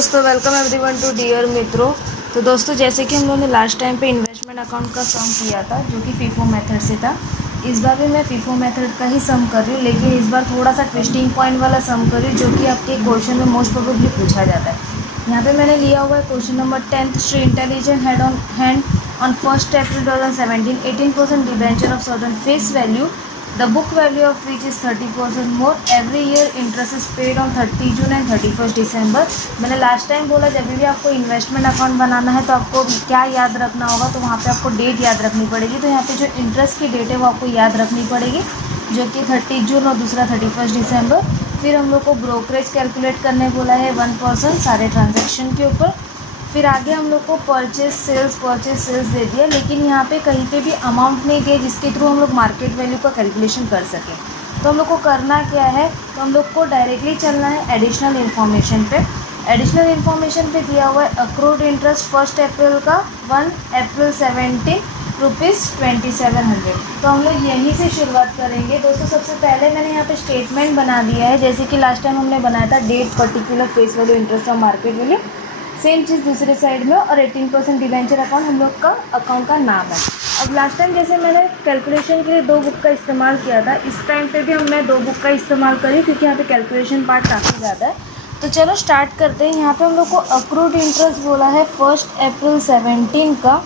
दोस्तों welcome everyone to dear मित्रों। तो दोस्तों जैसे कि हम लोगों ने लास्ट टाइम पे इन्वेस्टमेंट अकाउंट का सम किया था जो कि फीफो मेथड से था। इस बार भी मैं फीफो मेथड का ही सम कर रही हूँ, लेकिन इस बार थोड़ा सा ट्विस्टिंग पॉइंट वाला सम कर रही हूँ जो कि आपके क्वेश्चन में मोस्ट प्रोबेबली पूछा जाता है। यहाँ पे मैंने लिया हुआ है question number 10th। Shri intelligent had on hand on 1st April 2017 18% debenture of certain face value, the book value of which is 30% more. Every year interest is paid on 30 June and 31st December। मैंने last time बोला जब भी आपको investment account बनाना है तो आपको क्या याद रखना होगा, तो वहाँ पे आपको डेट याद रखनी पड़ेगी। तो यहाँ पे जो इंटरेस्ट की डेट है वो आपको याद रखनी पड़ेगी, जो कि 30 जून और दूसरा 31 दिसंबर। फिर हम लोग को ब्रोकरेज कैलकुलेट करने बोला है 1% सारे ट्रांजेक्शन के ऊपर। फिर आगे हम लोग को परचेज सेल्स दे दिया, लेकिन यहाँ पे कहीं पे भी अमाउंट नहीं दिया जिसके थ्रू हम लोग मार्केट वैल्यू का कैलकुलेशन कर सकें। तो हम लोग को करना क्या है, तो हम लोग को डायरेक्टली चलना है एडिशनल इन्फॉर्मेशन पे। एडिशनल इन्फॉर्मेशन पे दिया हुआ है अक्रूड इंटरेस्ट 1 अप्रैल का 1 अप्रैल 17 रुपीज़ 2700। तो हम लोग यहीं से शुरुआत करेंगे दोस्तों। सबसे पहले मैंने यहाँ पे स्टेटमेंट बना दिया है, जैसे कि लास्ट टाइम हमने बनाया था debt, particular face value, interest और मार्केट वैल्यू। सेम चीज़ दूसरे साइड में, और 18% डिबेंचर अकाउंट हम लोग का अकाउंट का नाम है। अब लास्ट टाइम जैसे मैंने कैलकुलेशन के लिए 2 बुक का इस्तेमाल किया था, इस टाइम पे भी मैं 2 बुक का इस्तेमाल करी क्योंकि यहाँ पे कैलकुलेशन पार्ट काफ़ी ज़्यादा है। तो चलो स्टार्ट करते हैं। यहाँ पे हम लोग को अक्रूड इंटरेस्ट बोला है 1 अप्रैल 17 का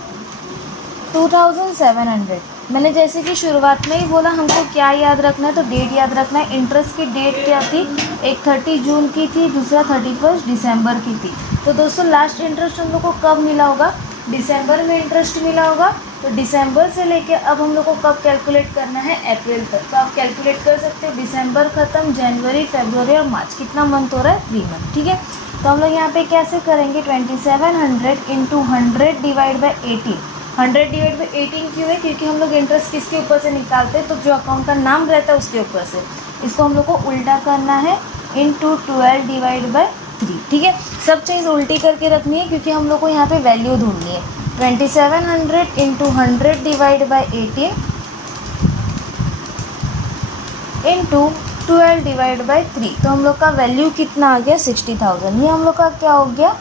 2700। मैंने जैसे कि शुरुआत में ही बोला हमको क्या याद रखना है, तो डेट याद रखना है। इंटरेस्ट की डेट क्या थी, एक 30 जून की थी, दूसरा 31 दिसंबर की थी। तो दोस्तों लास्ट इंटरेस्ट हम लोग को कब मिला होगा, दिसंबर में इंटरेस्ट मिला होगा। तो दिसंबर से लेके अब हम लोग को कब कैलकुलेट करना है, अप्रैल तक। तो आप कैलकुलेट कर सकते हो, दिसंबर ख़त्म, जनवरी, फरवरी और मार्च, कितना मंथ हो रहा है, 3 मंथ। ठीक है, तो हम लोग यहाँ पे कैसे करेंगे, 2700 into 100 divide by 18। 100 divide by 18 क्यों है, क्योंकि हम लोग इंटरेस्ट किसके ऊपर से निकालते हैं, तो जो अकाउंट का नाम रहता है उसके ऊपर से। इसको हम लोग को उल्टा करना है, इंटू 12 डिवाइड बाई 3। ठीक है, सब चीज़ उल्टी करके रखनी है क्योंकि हम लोग को यहाँ पे वैल्यू ढूंढनी है। 2700 into 100 divide by 18 into 12 divide by 3। तो हम लोग का वैल्यू कितना आ गया, 60,000। ये हम लोग का क्या हो गया,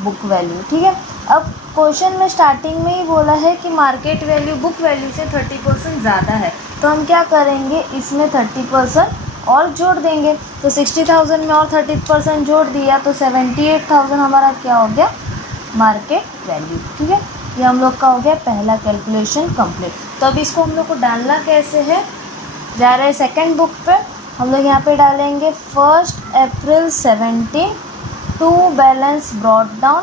बुक वैल्यू। ठीक है, अब क्वेश्चन में स्टार्टिंग में ही बोला है कि मार्केट वैल्यू बुक वैल्यू से 30% ज़्यादा है, तो हम क्या करेंगे, इसमें 30% और जोड़ देंगे। तो 60,000 में और 30% जोड़ दिया तो 78,000 हमारा क्या हो गया, मार्केट वैल्यू। ठीक है, ये हम लोग का हो गया पहला कैलकुलेशन कंप्लीट। तो अब इसको हम लोग को डालना कैसे है, जा रहे हैं सेकेंड बुक पे। हम लोग यहाँ पे डालेंगे 1 अप्रैल 17 टू बैलेंस ब्रॉट डाउन।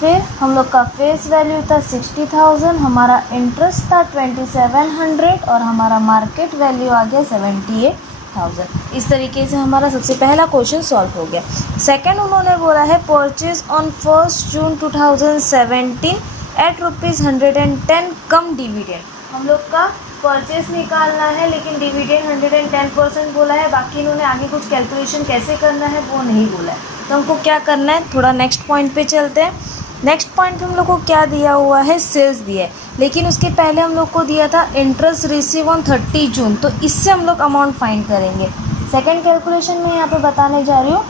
फिर हम लोग का फेस वैल्यू था 60,000, हमारा इंटरेस्ट था 2700 और हमारा मार्केट वैल्यू आ गया 78,000। इस तरीके से हमारा सबसे पहला क्वेश्चन सॉल्व हो गया। सेकंड उन्होंने बोला है purchase on 1 June 2017 at ₹110 cum dividend. हम लोग का परचेज निकालना है, लेकिन डिविडेंड 110% बोला है। बाकी इन्होंने आगे कुछ कैलकुलेशन कैसे करना है वो नहीं बोला है। तो हमको क्या करना है, थोड़ा नेक्स्ट पॉइंट पे चलते हैं। नेक्स्ट पॉइंट हम लोग को क्या दिया हुआ है, सेल्स दिया है, लेकिन उसके पहले हम लोग को दिया था इंटरेस्ट रिसीव ऑन 30 जून। तो इससे हम लोग अमाउंट फाइंड करेंगे। सेकंड कैलकुलेशन में यहाँ पे बताने जा रही हूँ,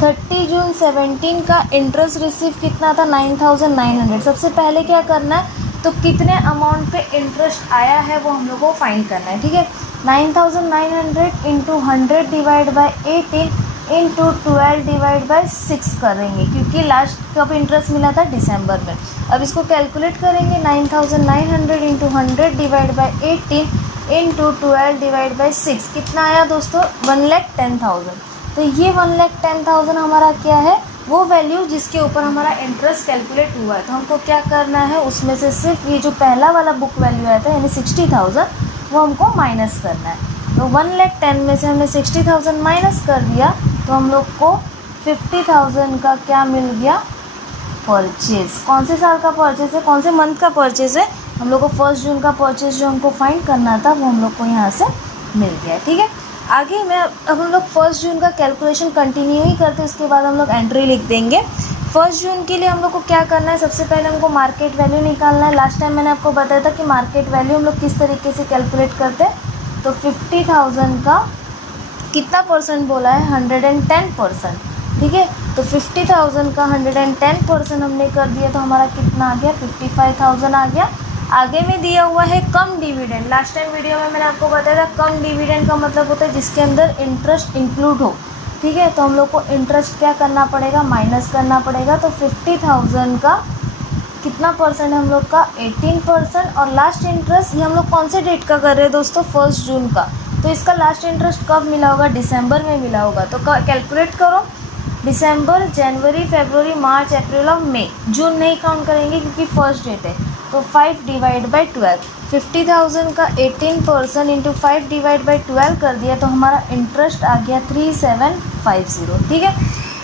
30 जून 17 का इंटरेस्ट रिसीव कितना था, 9,900। सबसे पहले क्या करना है, तो कितने अमाउंट पे इंटरेस्ट आया है वो हम लोग को फाइंड करना है। ठीक है, 9,900 into 100 divide by 18 into 12 divide by 6 करेंगे, क्योंकि लास्ट कब इंटरेस्ट मिला था, दिसंबर में। अब इसको कैलकुलेट करेंगे, 9,900 into 100 divide by 18 into 12 divide by 6 कितना आया दोस्तों, 1,10,000। तो ये 1,10,000 हमारा क्या है, वो वैल्यू जिसके ऊपर हमारा इंटरेस्ट कैलकुलेट हुआ है। तो हमको क्या करना है, उसमें से सिर्फ ये जो पहला वाला बुक वैल्यू आया था यानी 60,000 वो हमको माइनस करना है। तो 1,10,000 में से हमने 60,000 माइनस कर दिया तो हम लोग को 50,000 का क्या मिल गया, परचेज़। कौन से साल का परचेज़ है, कौन से मंथ का परचेज़ है, हम लोग को 1 जून का परचेज़ जो हमको फाइंड करना था वो हम लोग को यहाँ से मिल गया। ठीक है, आगे मैं अब हम लोग 1 जून का कैलकुलेशन कंटिन्यू ही करते, उसके बाद हम लोग एंट्री लिख देंगे। 1 जून के लिए हम लोग को क्या करना है, सबसे पहले हमको मार्केट वैल्यू निकालना है। लास्ट टाइम मैंने आपको बताया था कि मार्केट वैल्यू हम लोग किस तरीके से कैलकुलेट करते हैं। तो 50,000 का कितना परसेंट बोला है, 110%। ठीक है। तो 50,000 का 110% हमने कर दिया तो हमारा कितना आ गया, 55,000 आ गया। आगे में दिया हुआ है कम डिविडेंड। लास्ट टाइम वीडियो में मैंने आपको बताया था कम डिविडेंड का मतलब होता है जिसके अंदर इंटरेस्ट इंक्लूड हो, ठीक है। तो हम लोग को इंटरेस्ट क्या करना पड़ेगा, माइनस करना पड़ेगा। तो 50,000 का कितना परसेंट हम लोग का, 18%। और लास्ट इंटरेस्ट ये हम लोग कौन से डेट का कर रहे हैं दोस्तों, 1 जून का। तो इसका लास्ट इंटरेस्ट कब मिला होगा, दिसंबर में मिला होगा। तो कैलकुलेट करो, दिसंबर, जनवरी, फरवरी, मार्च, अप्रैल और मई। जून नहीं काउंट करेंगे क्योंकि फर्स्ट डेट है। तो 5 डिवाइड बाई 12, 50,000 का 18% इंटू 5 डिवाइड बाई 12 कर दिया तो हमारा इंटरेस्ट आ गया 3750, ठीक है।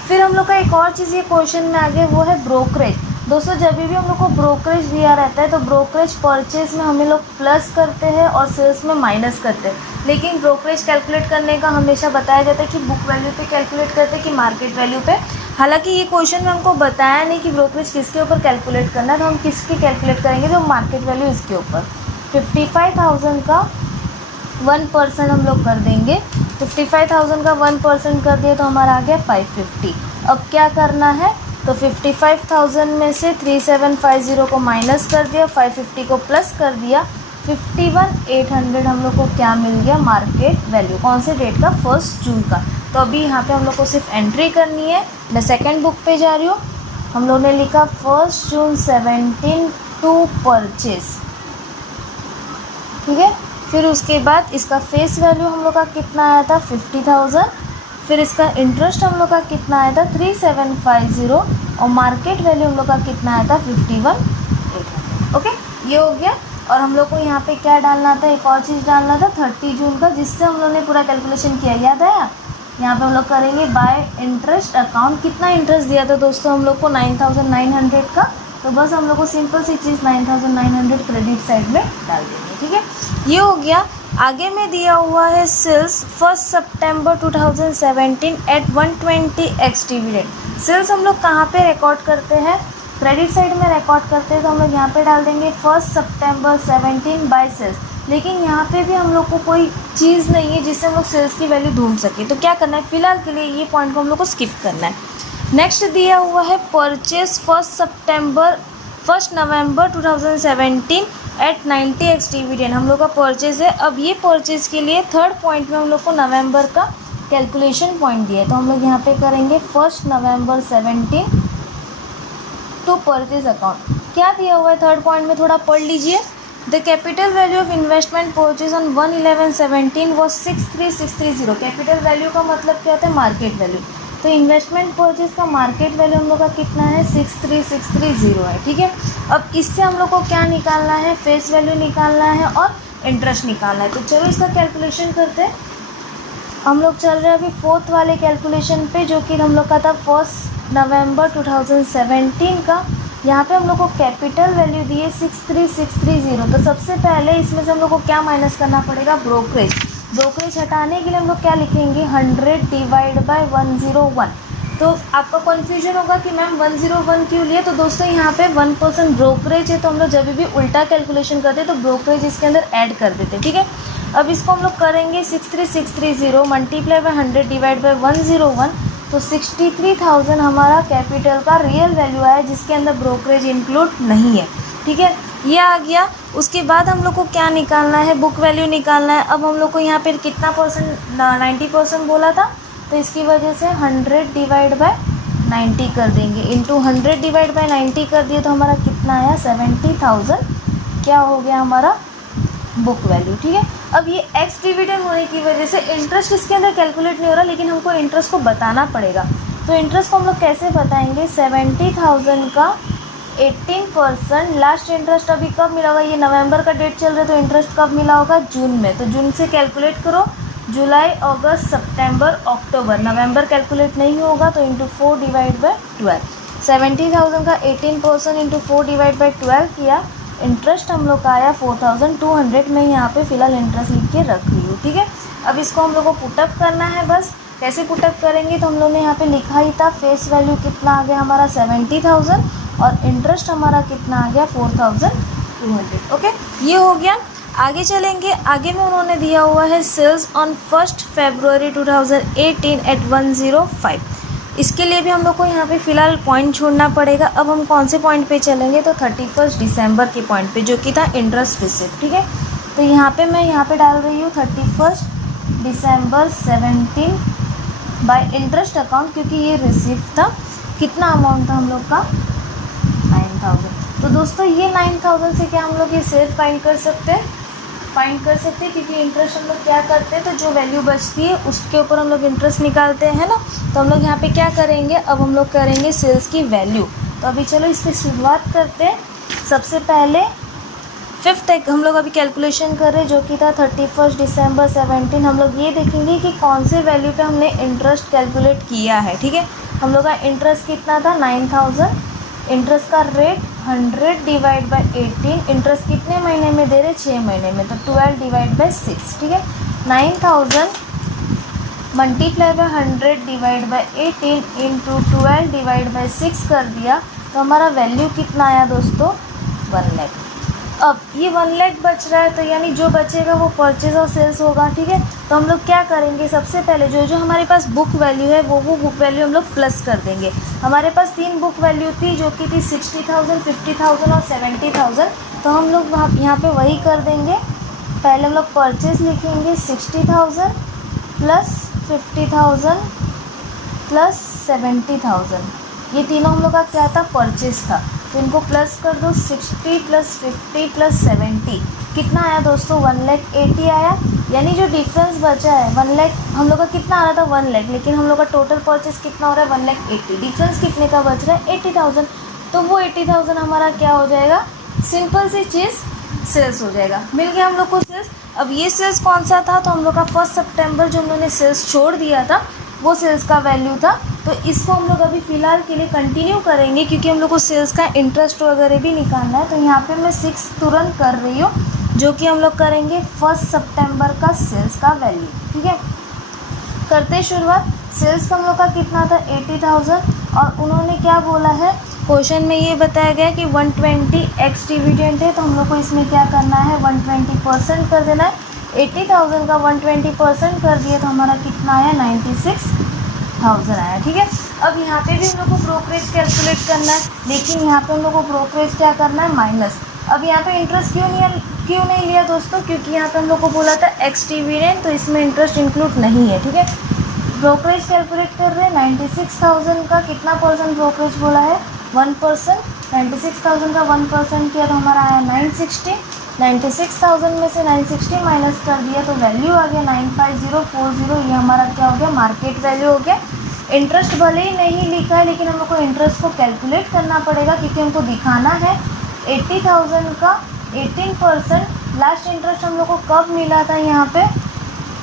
फिर हम लोग का एक और चीज़ ये क्वेश्चन में आ गया, वो है ब्रोकरेज। दोस्तों जब भी हम लोग को ब्रोकरेज दिया रहता है तो ब्रोकरेज परचेज में हमें लोग प्लस करते हैं और सेल्स में माइनस करते हैं। लेकिन ब्रोकरेज कैलकुलेट करने का हमेशा बताया जाता है कि बुक वैल्यू पे कैलकुलेट करते हैं कि मार्केट वैल्यू पे। हालांकि ये क्वेश्चन में हमको बताया नहीं कि ब्रोकरेज किसके ऊपर कैलकुलेट करना है, तो हम किसकी कैलकुलेट करेंगे, तो मार्केट वैल्यू इसके ऊपर। 55,000 का 1% हम लोग कर देंगे। 55,000 का 1% कर दिया तो हमारा आ गया 550। अब क्या करना है, तो 55,000 में से 3750 को माइनस कर दिया, 550 को प्लस कर दिया, 51,800 हम लोग को क्या मिल गया, मार्केट वैल्यू। कौन से डेट का, 1 जून का। तो अभी यहाँ पे हम लोग को सिर्फ एंट्री करनी है। मैं सेकंड बुक पे जा रही हूँ। हम लोग ने लिखा 1 जून 17 टू परचेज, ठीक है। फिर उसके बाद इसका फेस वैल्यू हम लोग का कितना आया था, 50,000। फिर इसका इंटरेस्ट हम लोग का कितना आया था, 3750। और मार्केट वैल्यू हम लोग का कितना आया था, 51,800। ओके, ये हो गया। और हम लोग को यहाँ पे क्या डालना था, एक और चीज़ डालना था 30 जून का, जिससे हम लोग ने पूरा कैलकुलेशन किया, याद आया। यहाँ पे हम लोग करेंगे बाय इंटरेस्ट अकाउंट। कितना इंटरेस्ट दिया था दोस्तों हम लोग को, 9,900 का। तो बस हम लोग को सिंपल सी चीज़ 9,900 क्रेडिट साइड में डाल देंगे, ठीक है। ये हो गया। आगे में दिया हुआ है सेल्स 1 सितंबर 2017 एट 120x डिविडेंड। सेल्स हम लोग कहाँ पे रिकॉर्ड करते हैं, क्रेडिट साइड में रिकॉर्ड करते हैं। तो हम लोग यहाँ पे डाल देंगे 1 सितंबर 17 बाय सेल्स। लेकिन यहाँ पे भी हम लोग को कोई चीज़ नहीं है जिससे हम लोग सेल्स की वैल्यू ढूंढ सके। तो क्या करना है, फिलहाल के लिए ये पॉइंट को हम लोग को स्किप करना है। नेक्स्ट दिया हुआ है परचेज 1 नवंबर 2017 एट 90x डिविडेंड। हम लोग का परचेज है। अब ये परचेज के लिए थर्ड पॉइंट में हम लोग को नवंबर का कैलकुलेशन पॉइंट दिया है। तो हम लोग यहाँ पे करेंगे 1 नवंबर 17 टू परचेज अकाउंट। क्या दिया हुआ है थर्ड पॉइंट में, थोड़ा पढ़ लीजिए। The capital value of investment purchase on 1/11/17 was 63,630। Capital value का मतलब क्या होता है, मार्केट वैल्यू। तो इन्वेस्टमेंट परचेज का मार्केट वैल्यू हम लोग का कितना है, 63,630 है, ठीक है। अब इससे हम लोग को क्या निकालना है, फेस वैल्यू निकालना है और इंटरेस्ट निकालना है। तो चलो इसका कैलकुलेशन करते हैं। हम लोग चल रहे हैं अभी फोर्थ वाले कैलकुलेशन पे, जो कि हम लोग का था 1 नवंबर 2017 का। यहाँ पे हम लोग को कैपिटल वैल्यू दी है 63,630। तो सबसे पहले इसमें से हम लोग को क्या माइनस करना पड़ेगा, ब्रोकरेज। ब्रोकरेज हटाने के लिए हम लोग क्या लिखेंगे, 100 डिवाइड बाय 101। तो आपका कन्फ्यूजन होगा कि मैम 101 क्यों लिए। तो दोस्तों यहाँ पे 1% ब्रोकरेज है, तो हम लोग जब भी उल्टा कैलकुलेशन करते हैं तो ब्रोकरेज इसके अंदर ऐड कर देते हैं, ठीक है। अब इसको हम लोग करेंगे 63,630 मल्टीप्लाई बाय 100 डिवाइड बाय 101। तो 63,000 हमारा कैपिटल का रियल वैल्यू आया, जिसके अंदर ब्रोकरेज इंक्लूड नहीं है, ठीक है। ये आ गया। उसके बाद हम लोग को क्या निकालना है, बुक वैल्यू निकालना है। अब हम लोग को यहाँ पे कितना परसेंट, 90% बोला था, तो इसकी वजह से 100 डिवाइड बाय 90 कर देंगे। इंटू 100 डिवाइड बाय 90 कर दिए तो हमारा कितना आया, 70,000 क्या हो गया हमारा बुक वैल्यू, ठीक है। अब ये एक्स डिविडेंड होने की वजह से इंटरेस्ट इसके अंदर कैलकुलेट नहीं हो रहा, लेकिन हमको इंटरेस्ट को बताना पड़ेगा। तो इंटरेस्ट को हम लोग कैसे बताएंगे, 70,000 का 18%। लास्ट इंटरेस्ट अभी कब मिला होगा, ये नवंबर का डेट चल रहा है, तो इंटरेस्ट कब मिला होगा, जून में। तो जून से कैलकुलेट करो, जुलाई, अगस्त, सितंबर, अक्टूबर। नवंबर कैलकुलेट नहीं होगा तो इंटू 4 डिवाइड बाय 12। 70,000 का 18% इंटू 4 डिवाइड बाय 12 किया। इंटरेस्ट हम लोग का आया 4,200। मैं यहाँ पे फिलहाल इंटरेस्ट लिख के रख रही हूँ, ठीक है। अब इसको हम लोग को पुटअप करना है। बस कैसे पुटअप करेंगे, तो हम लोग ने यहाँ पे लिखा ही था, फेस वैल्यू कितना आ गया हमारा 70,000 और इंटरेस्ट हमारा कितना आ गया 4,200। ओके, ये हो गया। आगे चलेंगे। आगे में उन्होंने दिया हुआ है सेल्स ऑन 1 फरवरी 2018 एट 105। इसके लिए भी हम लोग को यहाँ पे फ़िलहाल पॉइंट छोड़ना पड़ेगा। अब हम कौन से पॉइंट पे चलेंगे, तो 31 दिसंबर के पॉइंट पे, जो कि था इंटरेस्ट रिसिप्ट। ठीक है, तो यहाँ पे मैं यहाँ पे डाल रही हूँ 31 दिसंबर 17 बाय इंटरेस्ट अकाउंट, क्योंकि ये रिसिप्ट था। कितना अमाउंट था हम लोग का, 9000। तो दोस्तों ये 9000 से क्या हम लोग ये सेल्स फाइंड कर सकते हैं, क्योंकि इंटरेस्ट हम लोग क्या करते हैं, तो जो वैल्यू बचती है उसके ऊपर हम लोग इंटरेस्ट निकालते हैं ना। तो हम लोग यहाँ पे क्या करेंगे, अब हम लोग करेंगे सेल्स की वैल्यू। तो अभी चलो इस पर शुरुआत करते हैं। सबसे पहले 5th एक हम लोग अभी कैलकुलेशन कर रहे हैं, जो कि था 31 दिसंबर 17। हम लोग ये देखेंगे कि कौन से वैल्यू पे हमने इंटरेस्ट कैलकुलेट किया है। ठीक है, हम लोग का इंटरेस्ट कितना था, 9000। इंटरेस्ट का रेट 100 डिवाइड बाई 18। इंटरेस्ट कितने महीने में दे रहे, 6 महीने में, तो 12 डिवाइड बाई 6। ठीक है, 9000 multiply by 100 divide by 18 into 12 divide by 6 कर दिया, तो हमारा वैल्यू कितना आया दोस्तों, 1 लाख। अब ये 1 लाख बच रहा है, तो यानी जो बचेगा वो परचेज और सेल्स होगा। ठीक है, तो हम लोग क्या करेंगे, सबसे पहले जो हमारे पास बुक वैल्यू है वो बुक वैल्यू हम लोग प्लस कर देंगे। हमारे पास 3 बुक वैल्यू थी, जो कि थी 60,000, 50,000 और 70,000। तो हम लोग वहाँ यहाँ पे वही कर देंगे। पहले हम लोग परचेज लिखेंगे 60,000 प्लस 50,000 प्लस 70,000। ये तीनों हम लोग का क्या था, परचेज था। तो इनको प्लस कर दो, 60 प्लस 50 प्लस 70 कितना आया दोस्तों, 1,80,000 आया। यानी जो डिफरेंस बचा है 1 लाख, हम लोग का कितना आ रहा था 1 लाख, लेकिन हम लोग का टोटल परचेज कितना हो रहा है 1,80,000। डिफरेंस कितने का बच रहा है, 80,000। तो वो 80,000 हमारा क्या हो जाएगा, सिंपल सी चीज़ सेल्स हो जाएगा। मिल गया हम लोग को सेल्स। अब ये सेल्स कौन सा था, तो हम लोग का 1 सितंबर जो हम लोगों ने सेल्स छोड़ दिया था वो सेल्स का वैल्यू था। तो इसको हम लोग अभी फ़िलहाल के लिए कंटिन्यू करेंगे, क्योंकि हम लोग को सेल्स का इंटरेस्ट वगैरह भी निकालना है। तो यहाँ पे मैं 6 तुरंत कर रही हूँ, जो कि हम लोग करेंगे 1 सितंबर का सेल्स का वैल्यू। ठीक है, करते शुरुआत। सेल्स का हम लोग का कितना था, 80,000। और उन्होंने क्या बोला है, क्वेश्चन में ये बताया गया कि 120 एक्स डिविडेंड है, तो हम लोग को इसमें क्या करना है, 120% कर देना है। 80,000 का 120% कर दिया, तो हमारा कितना आया, 96,000 आया। ठीक है, अब यहाँ पे भी हम लोग को ब्रोकरेज कैलकुलेट करना है, लेकिन यहाँ पे हम लोग को ब्रोकरेज क्या करना है, माइनस। अब यहाँ पे इंटरेस्ट क्यों नहीं लिया दोस्तों, क्योंकि यहाँ पे हम लोग को बोला था एक्स डिविडेंड, तो इसमें इंटरेस्ट इंक्लूड नहीं है। ठीक है, ब्रोकरेज कैलकुलेट कर रहे हैं। 96,000 का कितना परसेंट ब्रोकरेज बोला है, 1%। 96,000 का 1% किया, तो हमारा आया 960। 96,000 में से 960 माइनस कर दिया, तो वैल्यू आ गया 95040। ये हमारा क्या हो गया, मार्केट वैल्यू हो गया। इंटरेस्ट भले ही नहीं लिखा है, लेकिन हम लोग को इंटरेस्ट को कैलकुलेट करना पड़ेगा, क्योंकि हमको दिखाना है 80,000 का 18%। लास्ट इंटरेस्ट हम लोग को कब मिला था, यहाँ पे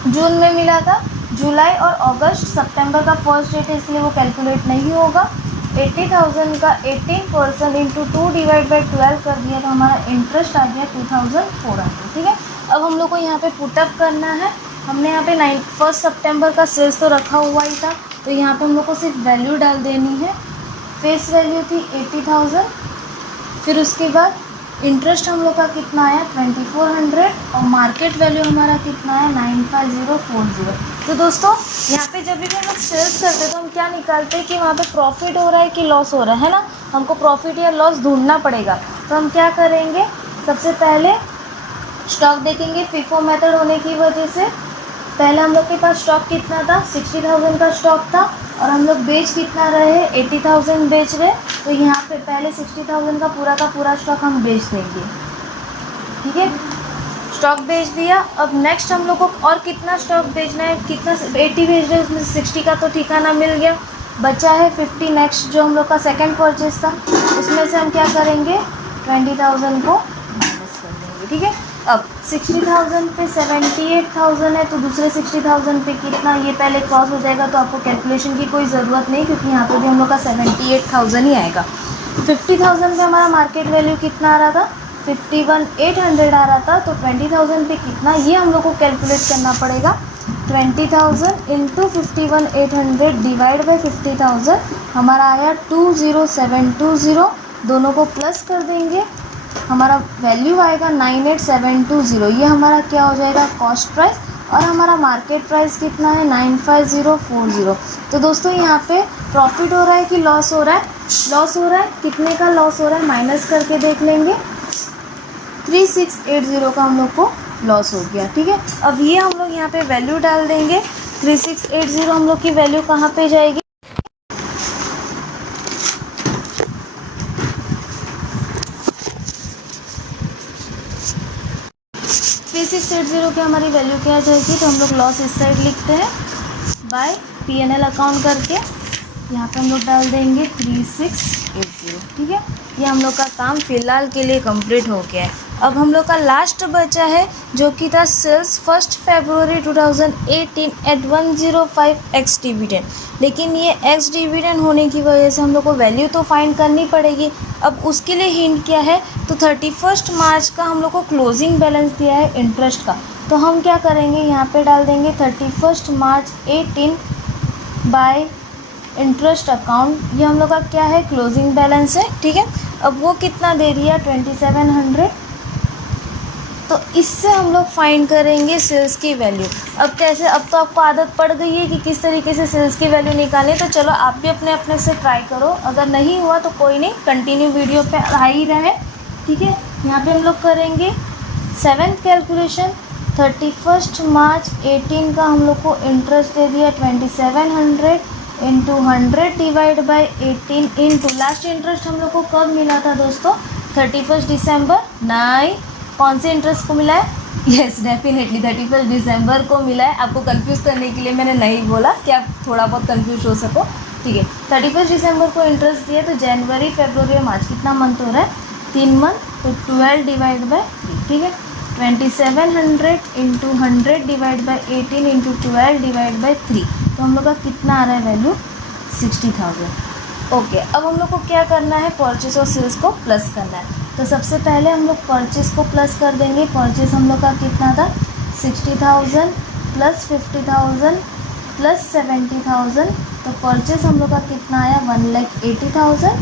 जून में मिला था। जुलाई और अगस्त, सितंबर का फर्स्ट डेट है, इसलिए वो कैलकुलेट नहीं होगा। 80,000 का 18% इंटू 2 डिवाइड बाई 12 कर दिया, तो हमारा इंटरेस्ट आ गया 2,400। ठीक है, अब हम लोग को यहाँ पे पुटअप करना है। हमने यहाँ पे 1 सितंबर का सेल्स तो रखा हुआ ही था, तो यहाँ पे हम लोग को सिर्फ वैल्यू डाल देनी है। फेस वैल्यू थी 80,000, फिर उसके बाद इंटरेस्ट हम लोग का कितना आया 2400, और मार्केट वैल्यू हमारा कितना आया 95040। तो दोस्तों यहाँ पे जब भी हम लोग सेल्स करते हैं, तो हम क्या निकालते हैं कि वहाँ पे प्रॉफिट हो रहा है कि लॉस हो रहा है ना। हमको प्रॉफिट या लॉस ढूंढना पड़ेगा। तो हम क्या करेंगे, सबसे पहले स्टॉक देखेंगे। फीफो मेथड होने की वजह से पहले हम लोग के पास स्टॉक कितना था, 60,000 का स्टॉक था, और हम लोग बेच कितना रहे, 80,000 बेच रहे। तो यहाँ पे पहले 60,000 का पूरा स्टॉक हम बेच देंगे। ठीक है, स्टॉक बेच दिया। अब नेक्स्ट हम लोग को और कितना स्टॉक बेचना है, कितना 80 बेच रहे हैं, उसमें से 60 का तो ठिकाना मिल गया, बचा है 50। नेक्स्ट जो हम लोग का सेकंड परचेज था, उसमें से हम क्या करेंगे, 20,000 को माइनस कर देंगे। ठीक है, अब 60,000 पे 78,000 है, तो दूसरे 60,000 पे कितना, ये पहले क्रॉस हो जाएगा, तो आपको कैलकुलेशन की कोई ज़रूरत नहीं, क्योंकि यहाँ पे भी हम लोग का 78,000 ही आएगा। 50,000 पे हमारा मार्केट वैल्यू कितना आ रहा था, 51,800 आ रहा था। तो 20,000 पे कितना, ये हम लोग को कैलकुलेट करना पड़ेगा। 20,000 इंटू 51,800 डिवाइड बाई 50,000, हमारा आया 20720। दोनों को प्लस कर देंगे, हमारा वैल्यू आएगा 98720। ये हमारा क्या हो जाएगा, कॉस्ट प्राइस। और हमारा मार्केट प्राइस कितना है 95040। तो दोस्तों यहाँ पे प्रॉफिट हो रहा है कि लॉस हो रहा है? लॉस हो रहा है। कितने का लॉस हो रहा है माइनस करके देख लेंगे। 3680 का हम लोग को लॉस हो गया। ठीक है, अब ये हम लोग यहाँ पे वैल्यू डाल देंगे। 3680 हम लोग की वैल्यू कहाँ पे जाएगी? 3680 की हमारी वैल्यू क्या आ जाएगी? तो हम लोग लॉस इस साइड लिखते हैं बाय P&L अकाउंट करके यहाँ पे हम लोग डाल देंगे 3680। ठीक है, ये हम लोग का काम फ़िलहाल के लिए कंप्लीट हो गया है। अब हम लोग का लास्ट बचा है जो कि था सेल्स 1 फरवरी 2018 एट 105 एक्स डिविडेंड। लेकिन ये एक्स डिविडेंड होने की वजह से हम लोग को वैल्यू तो फाइंड करनी पड़ेगी। अब उसके लिए हिंट क्या है? तो 31 मार्च का हम लोग को क्लोजिंग बैलेंस दिया है इंटरेस्ट का। तो हम क्या करेंगे, यहाँ पे डाल देंगे 31 मार्च 18 बाय इंटरेस्ट अकाउंट। ये हम लोग का क्या है? क्लोजिंग बैलेंस है। ठीक है, अब वो कितना दे दिया? 2700। तो इससे हम लोग फाइंड करेंगे सेल्स की वैल्यू। अब कैसे? अब तो आपको आदत पड़ गई है कि किस तरीके से सेल्स की वैल्यू निकालें। तो चलो आप भी अपने अपने से ट्राई करो। अगर नहीं हुआ तो कोई नहीं, कंटिन्यू वीडियो पे आ ही रहे। ठीक है, यहाँ पे हम लोग करेंगे 7th कैलकुलेशन। 31 मार्च 18 का हम लोग को इंटरेस्ट दे दिया 2700 into 100 divide by 18 into last interest हम लोग को कब मिला था दोस्तों? 31 दिसंबर। नहीं, कौन से इंटरेस्ट को मिला है? यस, डेफिनेटली 31 दिसंबर को मिला है। आपको कंफ्यूज करने के लिए मैंने नहीं बोला कि आप थोड़ा बहुत कंफ्यूज हो सको। ठीक है, 31 दिसंबर को इंटरेस्ट दिया। तो जनवरी फरवरी मार्च कितना मंथ हो रहा है? 3 मंथ। तो 12 डिवाइड बाई 3। ठीक है, 2700 into 100 divide by 18 into 12 divide by 3। तो हम लोग का कितना आ रहा है वैल्यू? 60,000। ओके, अब हम लोग को क्या करना है? परचेस और सेल्स को प्लस करना है। तो सबसे पहले हम लोग परचेस को प्लस कर देंगे। परचेस हम लोग का कितना था? 60,000 प्लस 50,000 प्लस 70,000। तो परचेस हम लोग का कितना आया? 1,80,000।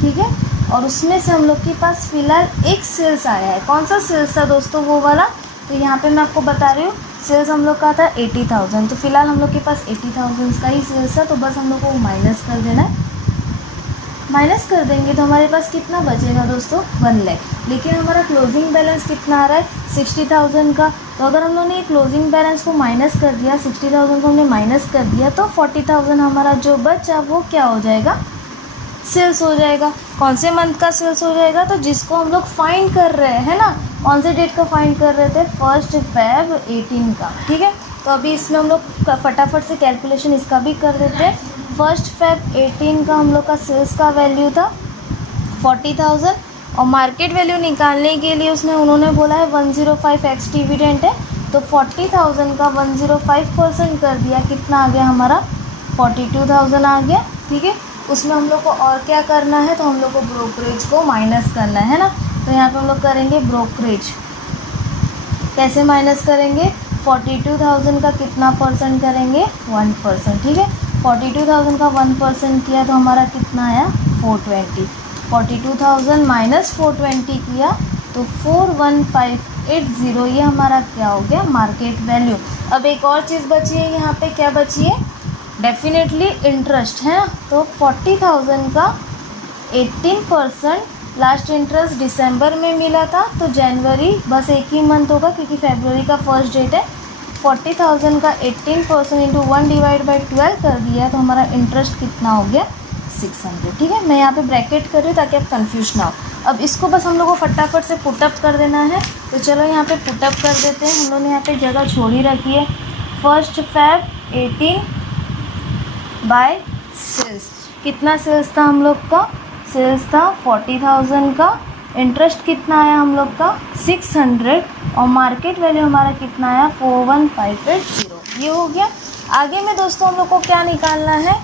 ठीक है, और उसमें से हम लोग के पास फ़िलहाल एक सेल्स आया है। कौन सा सेल्स था दोस्तों? वो वाला। तो यहाँ पे मैं आपको बता रही हूँ, सेल्स हम लोग का था 80,000। तो फ़िलहाल हम लोग के पास 80,000 का ही सेल्स है। तो बस हम लोग को माइनस कर देना है। माइनस कर देंगे तो हमारे पास कितना बचेगा दोस्तों? 1 लाख। लेकिन हमारा क्लोजिंग बैलेंस कितना आ रहा है? 60,000 का। तो अगर हम लोगों ने क्लोजिंग बैलेंस को माइनस कर दिया, 60,000 को हमने माइनस कर दिया, तो 40,000 हमारा जो बचा वो क्या हो जाएगा? सेल्स हो जाएगा। कौन से मंथ का सेल्स हो जाएगा? तो जिसको हम लोग फाइंड कर रहे हैं ना, कौन से डेट का फाइंड कर रहे थे? 1 Feb 18 का। ठीक है, तो अभी इसमें हम लोग फटाफट से कैलकुलेशन इसका भी कर देते हैं। 1 Feb 18 का हम लोग का सेल्स का वैल्यू था 40,000 और मार्केट वैल्यू निकालने के लिए उसने उन्होंने बोला है 105 एक्स डिविडेंड है। तो 40,000 का 105% कर दिया, कितना आ गया हमारा? 42,000 आ गया। ठीक है, उसमें हम लोग को और क्या करना है? तो हम लोग को ब्रोकरेज को माइनस करना है ना। तो यहाँ पे हम लोग करेंगे ब्रोकरेज। कैसे माइनस करेंगे? 42,000 का कितना परसेंट करेंगे? 1%। ठीक है, 42,000 का 1% किया तो हमारा कितना आया? 420। 42,000 माइनस 420 किया तो 41580। ये हमारा क्या हो गया? Market value. अब एक और चीज़ बची है यहाँ पे। क्या बची है? डेफिनेटली इंटरेस्ट है। तो 40,000 का 18% लास्ट इंटरेस्ट दिसंबर में मिला था। तो जनवरी बस एक ही मंथ होगा क्योंकि फरवरी का फर्स्ट डेट है। 40,000 का 18% इंटू 1 डिवाइड बाई 12 कर दिया तो हमारा इंटरेस्ट कितना हो गया? 600। ठीक है, मैं यहाँ पे ब्रैकेट कर रही हूँ ताकि आप कंफ्यूज ना हो। अब इसको बस हम लोग को फटाफट से पुटअप कर देना है। तो चलो यहाँ पे पुटअप कर देते हैं। हम लोग ने यहाँ पे जगह छोड़ी रखी है। 1 Feb 18 बाय सेल्स। कितना सेल्स था हम लोग का? सेल्स था 40,000 का। इंटरेस्ट कितना आया हम लोग का? 600 और मार्केट वैल्यू हमारा कितना आया? 41580। ये हो गया। आगे में दोस्तों हम लोग को क्या निकालना है?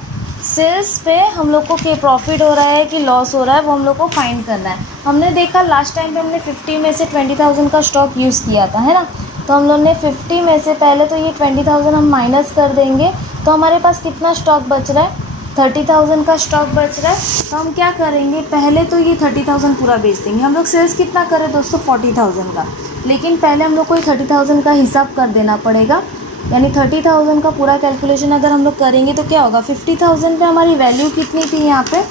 सेल्स पे हम लोग को क्या प्रॉफिट हो रहा है कि लॉस हो रहा है वो हम लोग को फाइंड करना है। हमने देखा लास्ट टाइम पे हमने 50 में से 20,000 का स्टॉक यूज़ किया था, है ना। तो हम लोग ने 50 में से पहले तो ये 20,000 हम माइनस कर देंगे तो हमारे पास कितना स्टॉक बच रहा है? 30,000 का स्टॉक बच रहा है। तो हम क्या करेंगे? पहले तो ये 30,000 पूरा बेच देंगे। हम लोग सेल्स कितना करें दोस्तों? 40,000 का। लेकिन पहले हम लोग को ये 30,000 का हिसाब कर देना पड़ेगा। यानी 30,000 का पूरा कैलकुलेशन अगर हम लोग करेंगे तो क्या होगा, 50,000 पे हमारी वैल्यू कितनी थी, यहाँ पे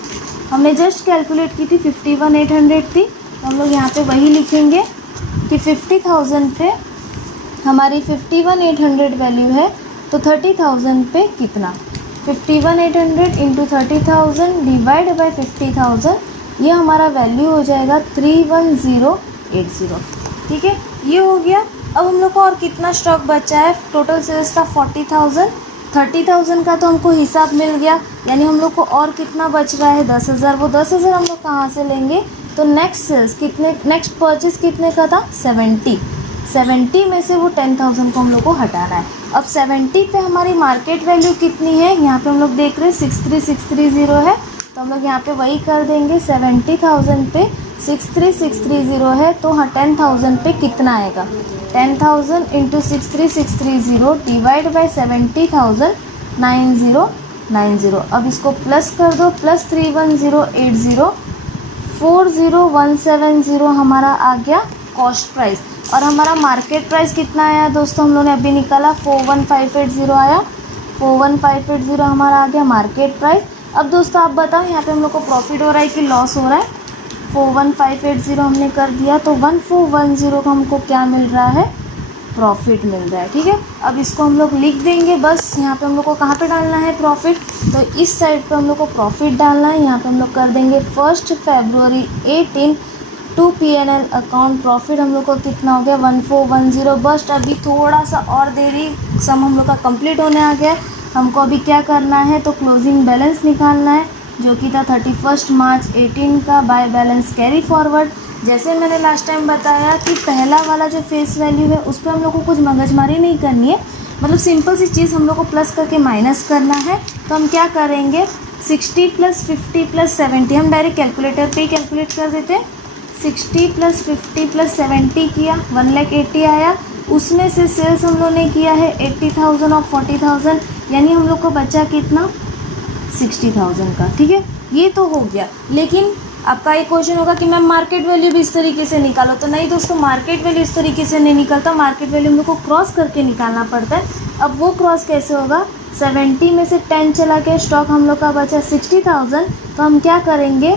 हमने जस्ट कैलकुलेट की थी 51,800 थी, तो हम लोग यहाँ पे वही लिखेंगे कि 50,000 पे हमारी 51,800 वैल्यू है, तो 30,000 पे कितना, 51,800 इंटू 30,000 डिवाइड बाई 50,000, ये हमारा वैल्यू हो जाएगा 31080। ठीक है, ये हो गया। अब हम लोग को और कितना स्टॉक बचा है, टोटल सेल्स था 40,000, 30,000 का तो हमको हिसाब मिल गया, यानी हम लोग को और कितना बच रहा है 10,000। वो 10,000 हम लोग कहाँ से लेंगे, तो नेक्स्ट सेल्स कितने, नेक्स्ट परचेज कितने का था 70 में से वो 10,000 को हम लोग को हटाना है। अब 70 पे हमारी मार्केट वैल्यू कितनी है, यहाँ पे हम लोग देख रहे हैं 63,630 है, तो हम लोग यहाँ पे वही कर देंगे, 70,000 पे 63,630 है, तो हाँ 10,000 पे कितना आएगा, 10,000 इंटू 63,630 डिवाइड बाई 70,000 9090। अब इसको प्लस कर दो, प्लस 31080 40170 हमारा आ गया कॉस्ट प्राइस। और हमारा मार्केट प्राइस कितना आया दोस्तों, हम लोगों ने अभी निकाला 41580 आया, 41580 हमारा आ गया मार्केट प्राइस। अब दोस्तों आप बताओ यहाँ पे हम लोग को प्रॉफिट हो रहा है कि लॉस हो रहा है, 41580 हमने कर दिया, तो 1410 का हमको क्या मिल रहा है, प्रॉफिट मिल रहा है। ठीक है, अब इसको हम लोग लिख देंगे, बस यहाँ पे हम लोग को कहाँ पे डालना है प्रॉफिट, तो इस साइड पे हम लोग को प्रॉफिट डालना है। यहाँ पे हम लोग कर देंगे 1 फरवरी 18 टू P&L अकाउंट प्रॉफिट हम लोग को कितना हो गया 1410। बस अभी थोड़ा सा और देरी, सम हम लोग का कंप्लीट होने आ गया। हमको अभी क्या करना है, तो क्लोजिंग बैलेंस निकालना है, जो कि था 31 मार्च 18 का बाय बैलेंस कैरी फॉरवर्ड। जैसे मैंने लास्ट टाइम बताया कि पहला वाला जो फेस वैल्यू है उस पर हम लोग को कुछ मगजमारी नहीं करनी है, मतलब सिंपल सी चीज़ हम लोग को प्लस करके माइनस करना है। तो हम क्या करेंगे, 60 + 50 + 70, हम डायरेक्ट कैलकुलेटर पे ही कैलकुलेट कर देते हैं। 60 + 50 + 70 किया, 1,80,000 आया, उसमें से सेल्स हम लोग ने किया है 80,000 और 40,000, यानी हम लोग को बचा कितना 60,000 का। ठीक है, ये तो हो गया। लेकिन आपका एक क्वेश्चन होगा कि मैम मार्केट वैल्यू भी इस तरीके से निकालो, तो नहीं दोस्तों, मार्केट वैल्यू इस तरीके से नहीं निकलता, मार्केट वैल्यू हम लोग को क्रॉस करके निकालना पड़ता है। अब वो क्रॉस कैसे होगा, 70 में से 10 चला के स्टॉक हम लोग का बचा 60,000, तो हम क्या करेंगे,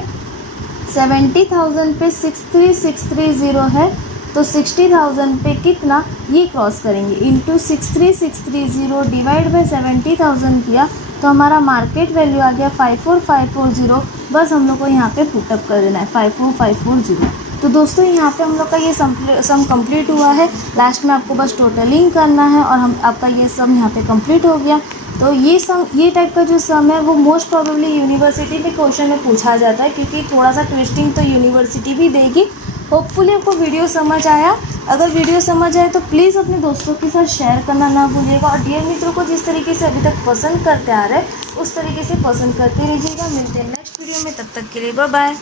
70,000 पे 63,630 है, तो 60,000 पे कितना, ये क्रॉस करेंगे, इंटू 63,630 डिवाइड बाई 70,000 किया, तो हमारा मार्केट वैल्यू आ गया 54,540। बस हम लोग को यहाँ पे पुटअप कर देना है 54,540। तो दोस्तों यहाँ पे हम लोग का ये सम कंप्लीट हुआ है। लास्ट में आपको बस टोटलिंग करना है और हम आपका ये सम यहाँ पे कंप्लीट हो गया। तो ये टाइप का जो सम है वो मोस्ट प्रोबेबली यूनिवर्सिटी में क्वेश्चन में पूछा जाता है, क्योंकि थोड़ा सा ट्विस्टिंग तो यूनिवर्सिटी भी देगी। होपफुली आपको वीडियो समझ आया। अगर वीडियो समझ आए तो प्लीज़ अपने दोस्तों के साथ शेयर करना ना भूलिएगा, और डियर मित्रों को जिस तरीके से अभी तक पसंद करते आ रहे हैं उस तरीके से पसंद करते रहिएगा। मिलते हैं नेक्स्ट वीडियो में, तब तक के लिए बाय बाय।